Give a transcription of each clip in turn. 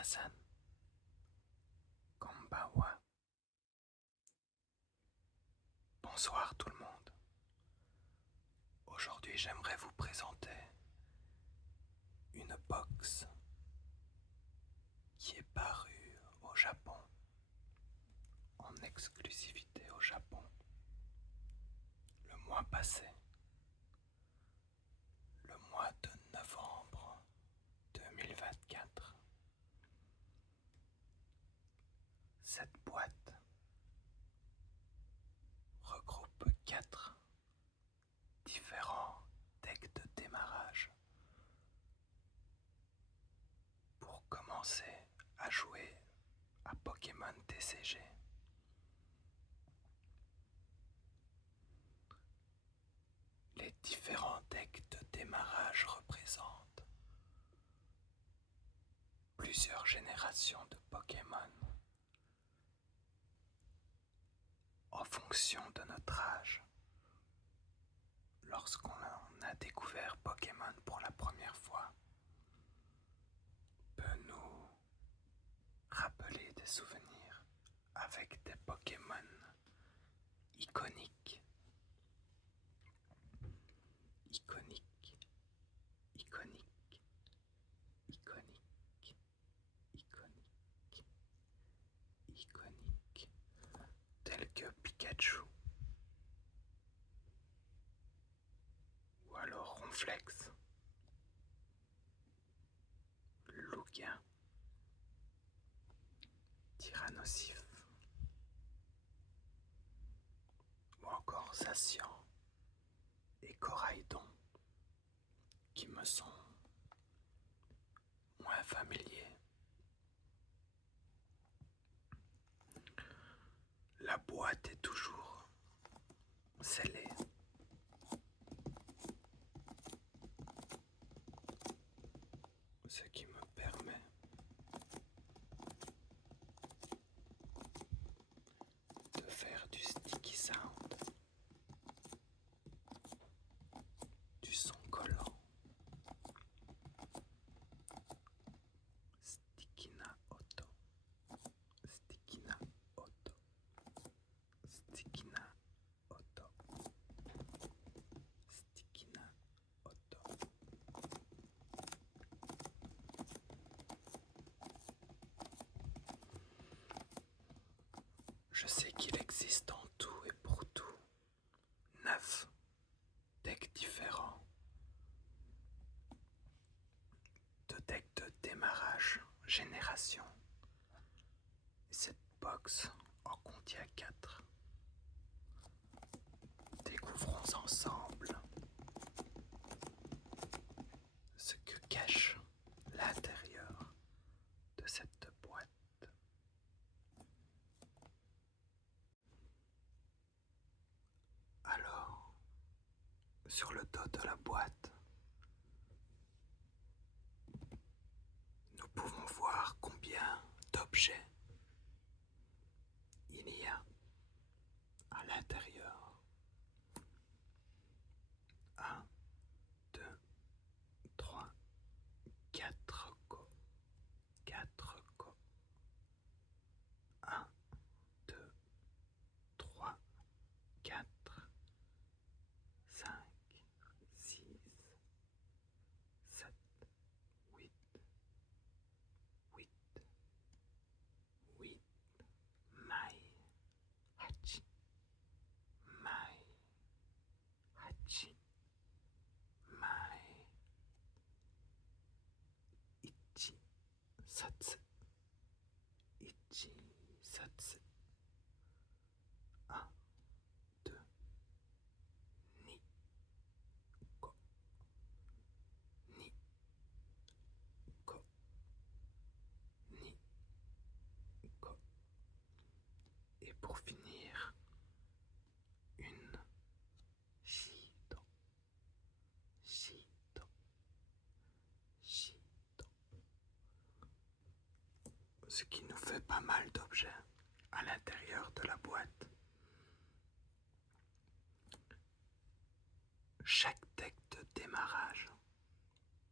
Minasan, Konbanwa. Bonsoir tout le monde. Aujourd'hui, j'aimerais vous présenter une box qui est parue au Japon, en exclusivité au Japon, le mois passé, le mois de novembre 2024. Cette boîte regroupe 4 différents decks de démarrage pour commencer à jouer à Pokémon TCG. Les différents decks de démarrage représentent plusieurs générations de Pokémon. En fonction de notre âge, lorsqu'on a découvert Pokémon pour la première fois, peut nous rappeler des souvenirs avec des Pokémon iconiques, iconiques, iconiques, iconiques, iconiques, iconiques, tels que Pikachu, ou alors Ronflex, Lugia, Tyrannosif, ou encore Zacian et Coraidon, qui me sont moins familiers. La boîte est toujours scellée. Ce qui me permet de faire du sticky sound, du son collant. Stikina Auto, Stikina Auto, Stikina Auto, Stikina Auto. Je sais qu'il existe en tout et pour tout 9 decks différents, de decks de démarrage génération. Et cette box en contient 4. Découvrons ensemble ce que cache l'intérieur de cette boîte. Alors, sur le dos de la boîte, nous pouvons voir combien d'objets il y a à l'intérieur. 1, 2, 3, 4 go. 4 go. 1, 2, 3, 4, 5, 6, 7, 8, 8, 8, Mai, Hachi, Mai, Hachi, Mai, Ichi, Satsu, Ichi, Satsu. 1, 2, Ni, Go, Ni, Go, Ni, Go. Et pour finir, une Shido, Shido, Shido. Ce qui nous fait pas mal d'objets à l'intérieur de la boîte. Chaque deck de démarrage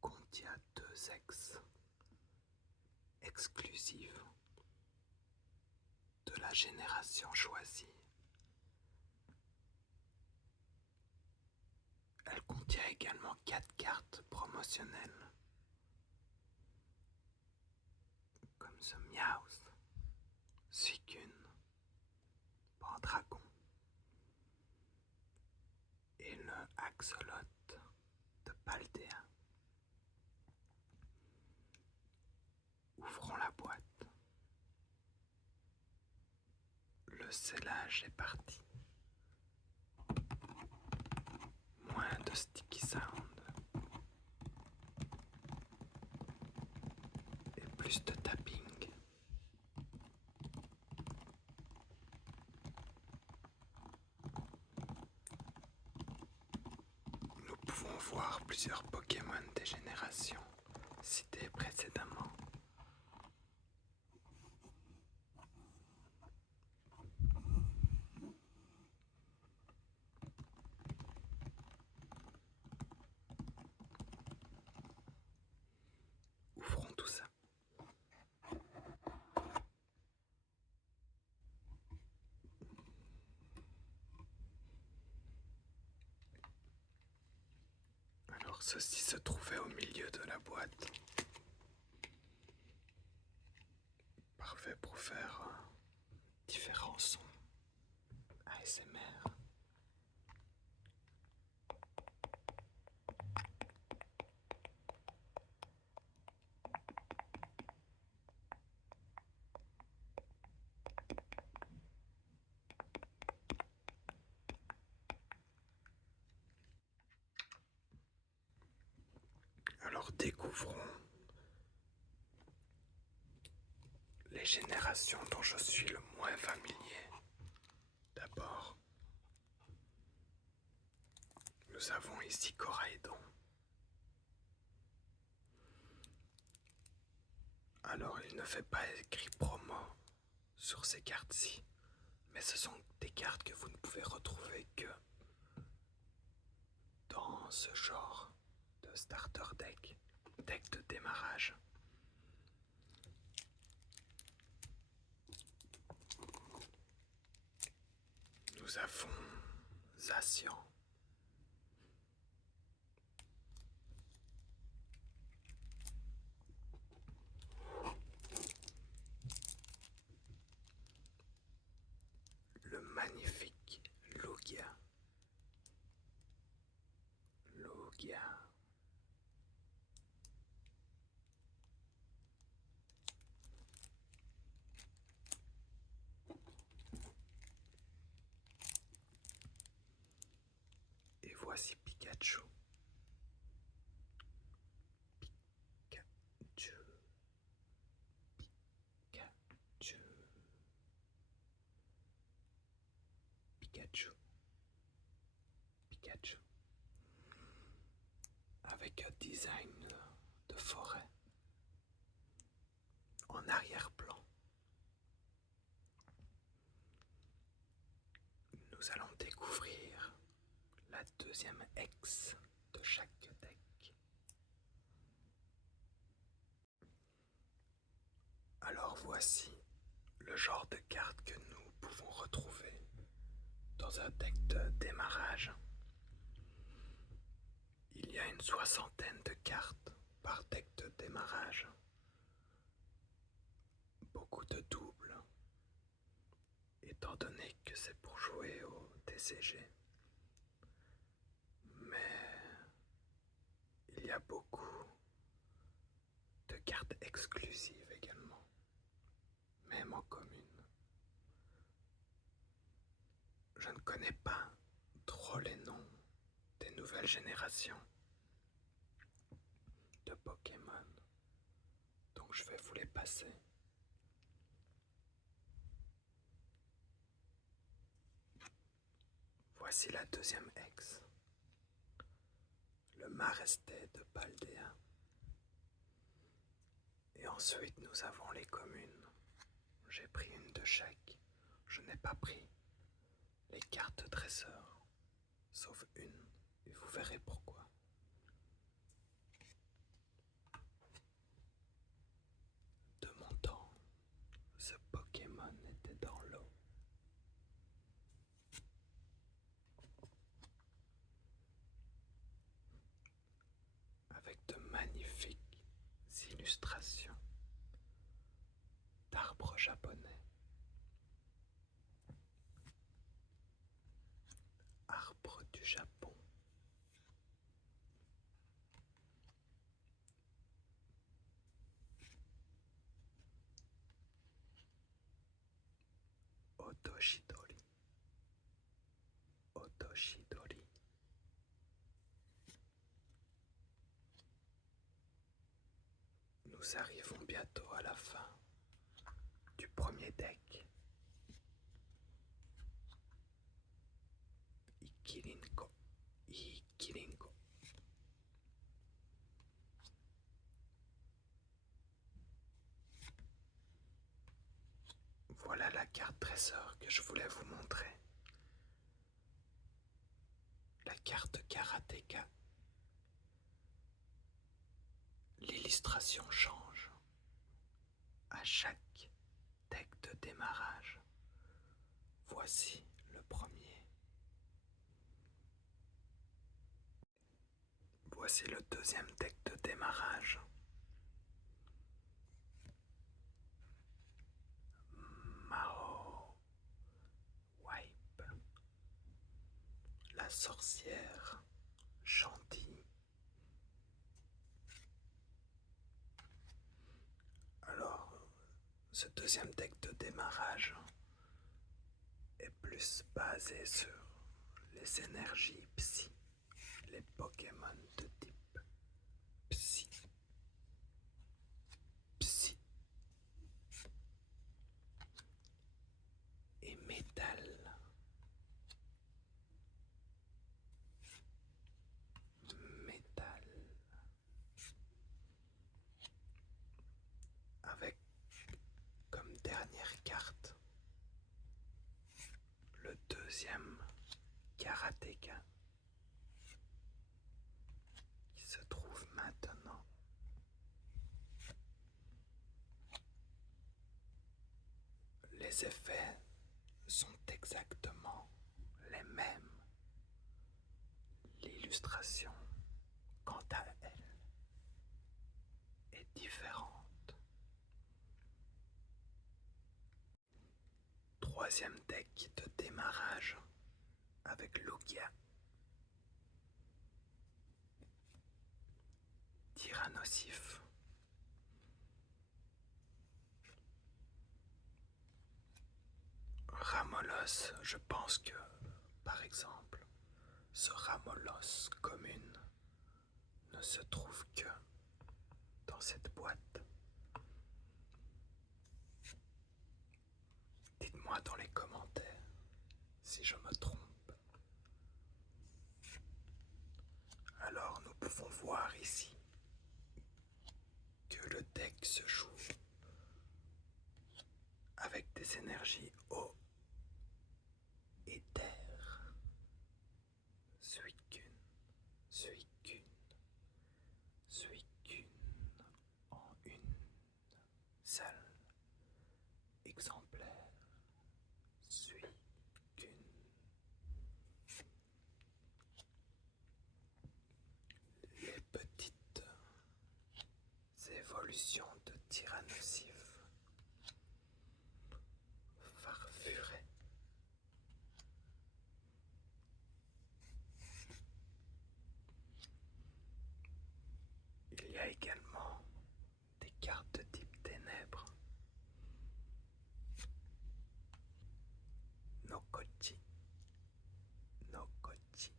contient 2 exclusifs la génération choisie. Elle contient également 4 cartes promotionnelles, comme ce Meowth, Suicune, Pendragon et le Axolot de Paldea. Ouvrons la boîte. Le scellage est parti. Moins de sticky sound et plus de tapping. Nous pouvons voir plusieurs Pokémon des générations citées précédemment. Ouvrons tout ça. Alors ceci se trouvait au milieu de la boîte. Parfait pour faire différents sons ASMR. Alors découvrons les générations dont je suis le moins familier. D'abord, nous avons ici Coraidon. Alors il ne fait pas écrit promo sur ces cartes-ci, mais ce sont des cartes que vous ne pouvez retrouver que dans ce genre de starter deck, deck de démarrage. Nous avons Zacian, le magnifique Lugia, et voici Pikachu. Pikachu. Avec un design de forêt en arrière-plan. Nous allons découvrir la deuxième ex de chaque deck. Alors voici le genre de cartes que nous pouvons retrouver dans un deck de démarrage. Il y a une 60aine de cartes par deck de démarrage. Beaucoup de doubles, étant donné que c'est pour jouer au TCG. Mais il y a beaucoup de cartes exclusives également, même en commune. Je ne connais pas trop les noms des nouvelles générations de Pokémon, donc je vais vous les passer. Voici la deuxième ex, le Maresté de Paldea. Et ensuite nous avons les communes. J'ai pris une de chaque. Je n'ai pas pris les cartes dresseurs, sauf une, et vous verrez pourquoi. De mon temps, ce Pokémon était dans l'eau. Otoshidori. Otoshidori. Nous arrivons bientôt à la fin du premier deck. Ikirinko. Ikirinko. Voilà la carte trésor que je voulais vous montrer. La carte Karateka. L'illustration change à chaque deck de démarrage. Voici le premier. Voici le deuxième deck de démarrage. Mao Wipe. La sorcière gentille. Alors, ce deuxième deck de démarrage est plus basé sur les énergies psy, les Pokémon de type psy. Psy et métal. Métal. Avec comme dernière carte le deuxième Karateka qui se trouve maintenant. Les effets sont exactement les mêmes. L'illustration, quant à elle, est différente. Troisième deck de démarrage avec Lugia. Tyrannosif. Ramolos, je pense que, par exemple, ce Ramolos commune ne se trouve que dans cette boîte. Dites-moi dans les commentaires si je me trompe. Alors nous pouvons voir ici que le deck se joue avec des énergies eau et terre. Suicune, Suicune, Suicune en une seule exemplaire. Suicune. Les petites évolutions de Tyrannosif. Farfuret. Il y a également des cartes de type ténèbres. Nokochi. Nokochi.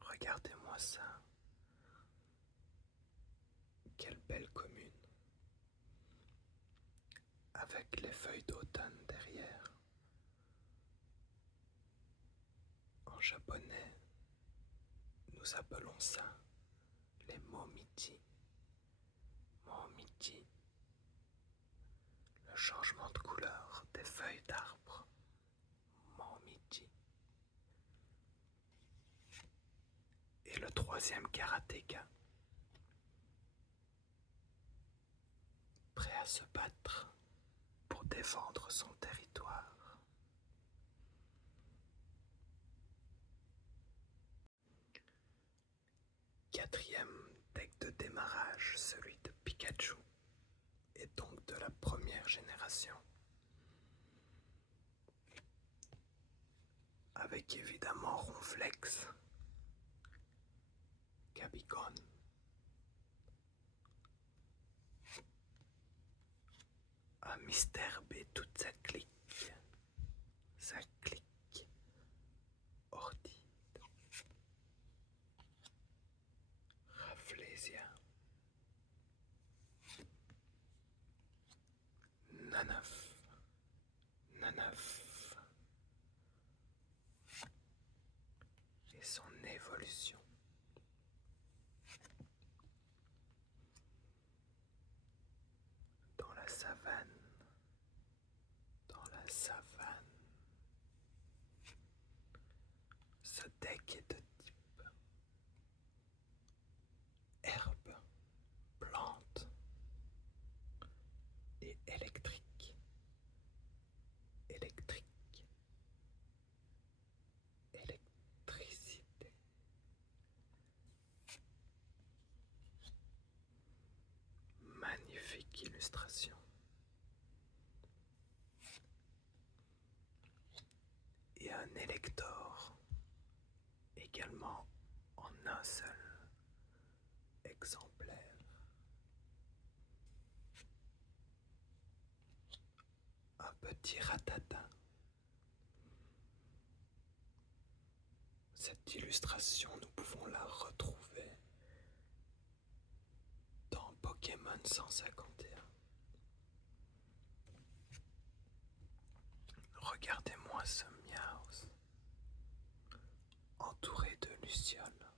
Regardez-moi ça. Quelle belle commune. Avec les feuilles d'automne derrière. En japonais, nous appelons ça les momichi. Momichi. Le changement de couleur des feuilles d'arbres. Momichi. Et le troisième Karateka. Prêt à se battre pour défendre son territoire. Quatrième deck de démarrage, celui de Pikachu, et donc de la première génération. Avec évidemment Ronflex, Gabicon, Mystère B, toute sa clique ordite, Rafflesia, Nanaf et son évolution. Dans la savane, ce deck est de type herbe, plante et électrique, électricité. Magnifique illustration. Et un élector également en un seul exemplaire. Un petit ratata. Cette illustration, nous pouvons la retrouver dans Pokémon 151. Regardez-moi ce Meowth, entouré de lucioles.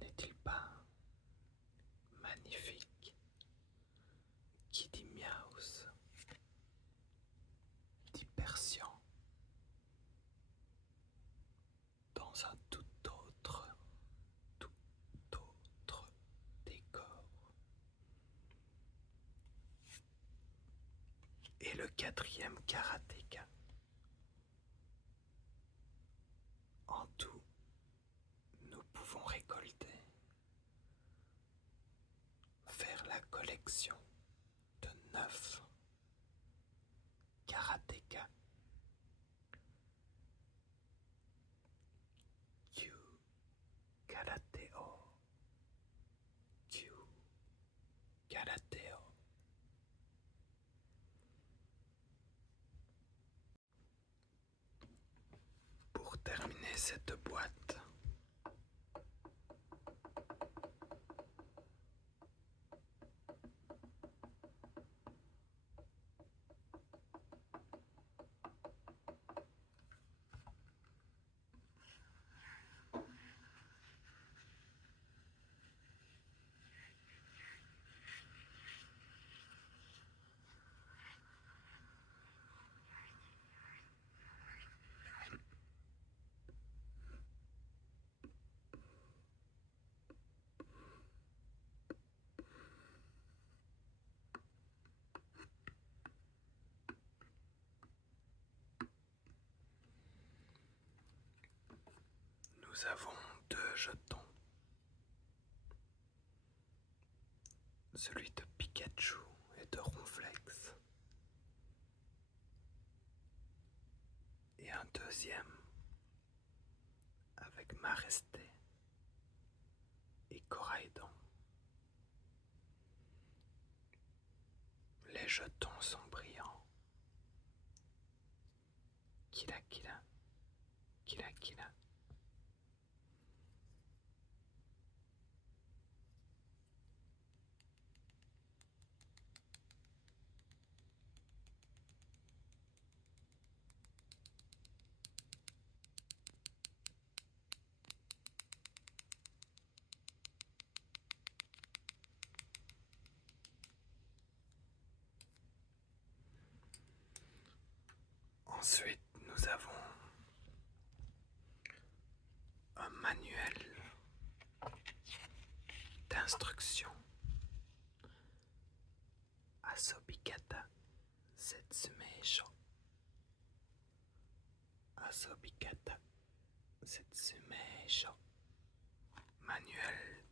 N'est-il pas magnifique? Qui dit Meowth dit Persian dans un tout autre décor. Et le quatrième karatéka. En tout, nous pouvons faire la collection de 9 karatéka. Q Karateo. Pour terminer cette boîte, nous avons 2 jetons. Celui de Pikachu et de Ronflex. Et un deuxième avec Maresté et Coraidon. Les jetons sont brillants. Kila kila, kila kila. Ensuite, nous avons un manuel d'instruction. Asobikata Setsumeisho. Asobikata Setsumeisho. Manuel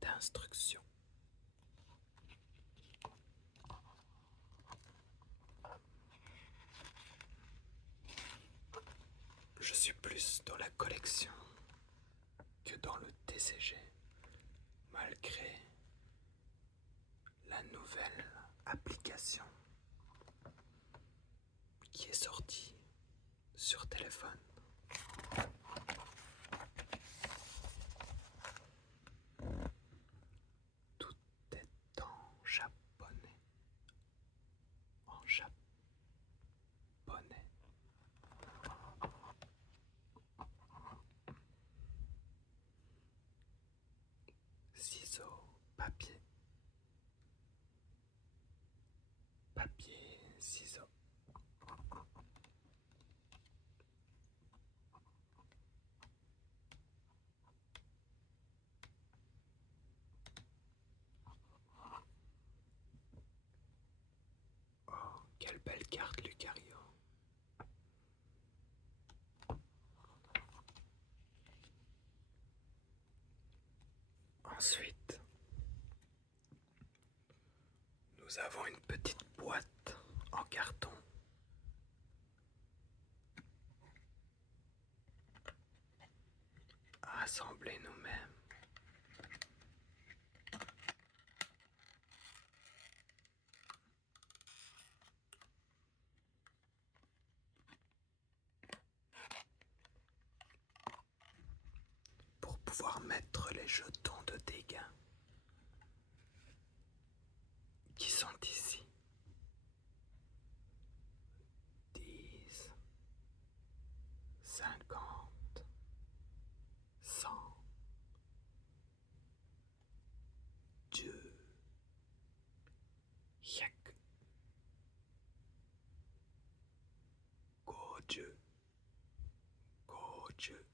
d'instruction. Je suis plus dans la collection que dans le TCG, malgré la papier. Papier, ciseaux. Oh, quelle belle carte, Lucario. Ensuite, nous avons une petite boîte en carton. À assembler nous-mêmes. Pour pouvoir mettre les jetons de dégâts qui sont ici. 10, 50, 100, 2, 100, Dieu, Dieu.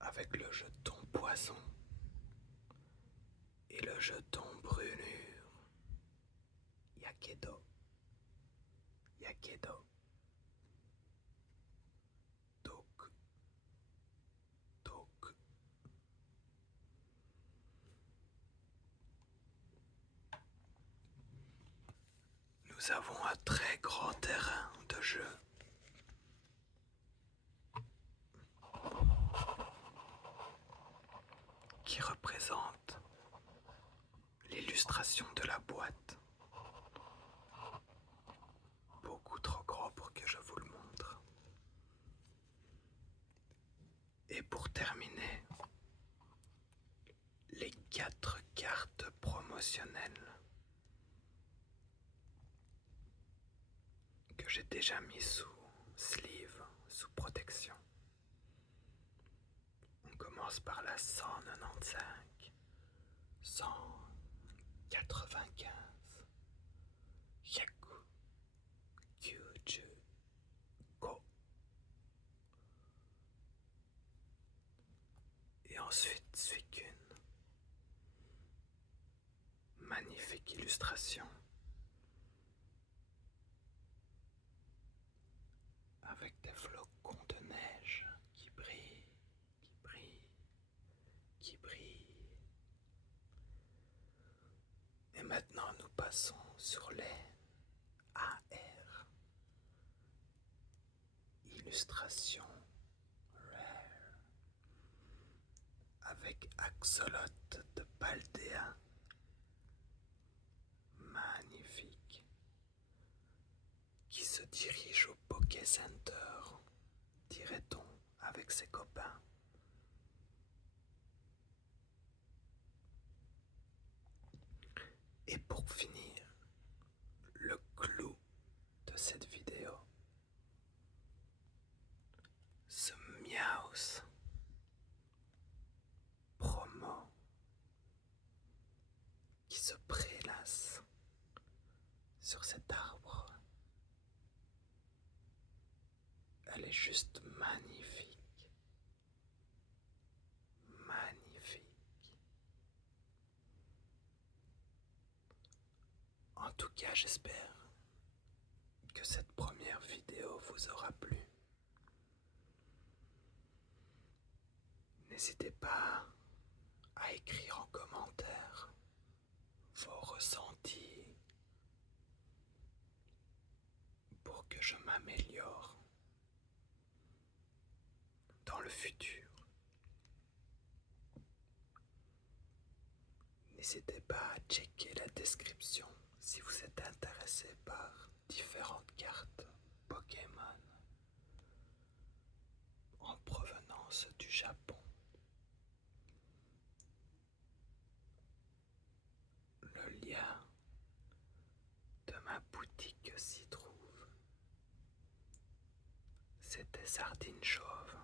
Avec le jeton poison et le jeton brûlure. Yakedo, Yakedo. Tok, Tok. Nous avons un très grand terrain de jeu. Qui représente l'illustration de la boîte. Beaucoup trop grand pour que je vous le montre. Et pour terminer, les 4 cartes promotionnelles que j'ai déjà mis sous sleeve, sous protection. On commence par la 195, 195, Yaku, Kyuju, Go. Et ensuite Suicune. Magnifique illustration. Avec des flocons de neige qui brillent, qui brillent, qui brillent. Et maintenant nous passons sur les AR. Illustration rare. Avec Axolot de Paldea. Magnifique. Qui se dirige au Poké Center, dirait-on, avec ses copains. Et pour finir, le clou de cette vidéo, ce Meowth promo qui se prélasse sur cet arbre. Elle est juste magnifique. Magnifique. En tout cas, j'espère que cette première vidéo vous aura plu. N'hésitez pas à écrire en commentaire vos ressentis pour que je m'améliore dans le futur. N'hésitez pas à checker la description si vous êtes intéressé par différentes cartes Pokémon en provenance du Japon. Le lien de ma boutique s'y trouve. C'était Sardine Chauve.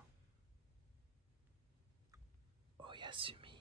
Oyasumi.